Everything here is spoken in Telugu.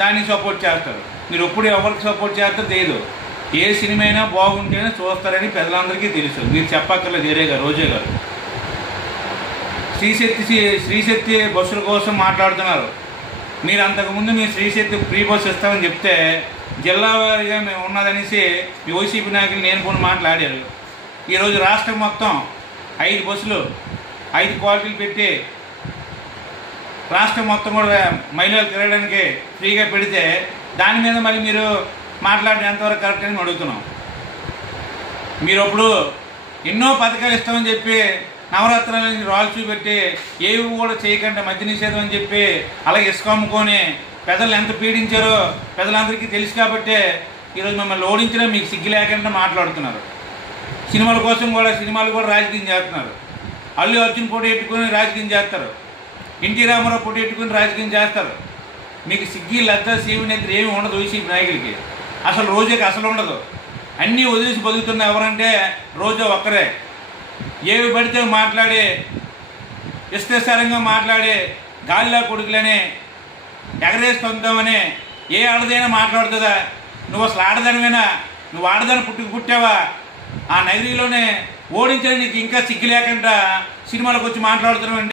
దానికి సపోర్ట్ చేస్తారు. మీరు ఎప్పుడు ఎవరికి సపోర్ట్ చేస్తారో తెలియదు. ఏ సినిమా అయినా బాగుంటేనే చూస్తారని ప్రజలందరికీ తెలుసు. మీరు చెప్పక్కర్లేదు. వేరే గారు, రోజా గారు శ్రీశక్తి బస్సుల కోసం మాట్లాడుతున్నారు. మీరు అంతకుముందు మీరు శ్రీశక్తి ఫ్రీ బస్సు ఇస్తామని చెప్తే జిల్లా వారిగా మేము ఉన్నదనేసి మీ వైసీపీ నాయకులు నేను కూడా మాట్లాడారు. ఈరోజు రాష్ట్రం మొత్తం 5 బస్సులు 5 క్వాలిటీలు పెట్టి రాష్ట్రం మొత్తం కూడా మహిళలు తిరగడానికి ఫ్రీగా పెడితే దాని మీద మళ్ళీ మీరు మాట్లాడడం ఎంతవరకు కరెక్ట్ అని అడుగుతున్నాం. మీరు అప్పుడు ఎన్నో పథకాలు ఇస్తామని చెప్పి నవరాత్రులని రాళ్ళు చూపెట్టి ఏవి కూడా చేయకుండా మద్య నిషేధం అని చెప్పి అలాగే ఇసుక అమ్ముకొని ప్రజలు ఎంత పీడించారో ప్రజలందరికీ తెలుసు. కాబట్టి ఈరోజు మిమ్మల్ని ఓడించడం మీకు సిగ్గు లేకుండా మాట్లాడుతున్నారు. సినిమాల కోసం కూడా సినిమాలు కూడా రాజకీయం చేస్తున్నారు. అల్లు అర్జున్ పోటీ పెట్టుకుని రాజకీయం చేస్తారు. ఎన్టీ రామారావు పోటీ పెట్టుకుని రాజకీయం చేస్తారు. మీకు సిగ్గి లజ్జ సీవునెత్తి ఏమి ఉండదు. వైసీపీ నాయకులకి అసలు రోజాకి అసలు ఉండదు. అన్నీ వదిలేసి బతుకుతున్న ఎవరంటే రోజా ఒక్కరే. ఏవి పడితే మాట్లాడి ఇష్టసారంగా మాట్లాడి గాలిలా కొడుకులని ఎగరేసి పొందామని ఏ ఆడదైనా మాట్లాడుతుందా? నువ్వు అసలు ఆడదానివేనా? నువ్వు ఆడదాని పుట్టావా? ఆ నగరీలోనే ఓడించడానికి నీకు ఇంకా సిగ్గు లేకుండా సినిమాలకు వచ్చి మాట్లాడుతున్నావు.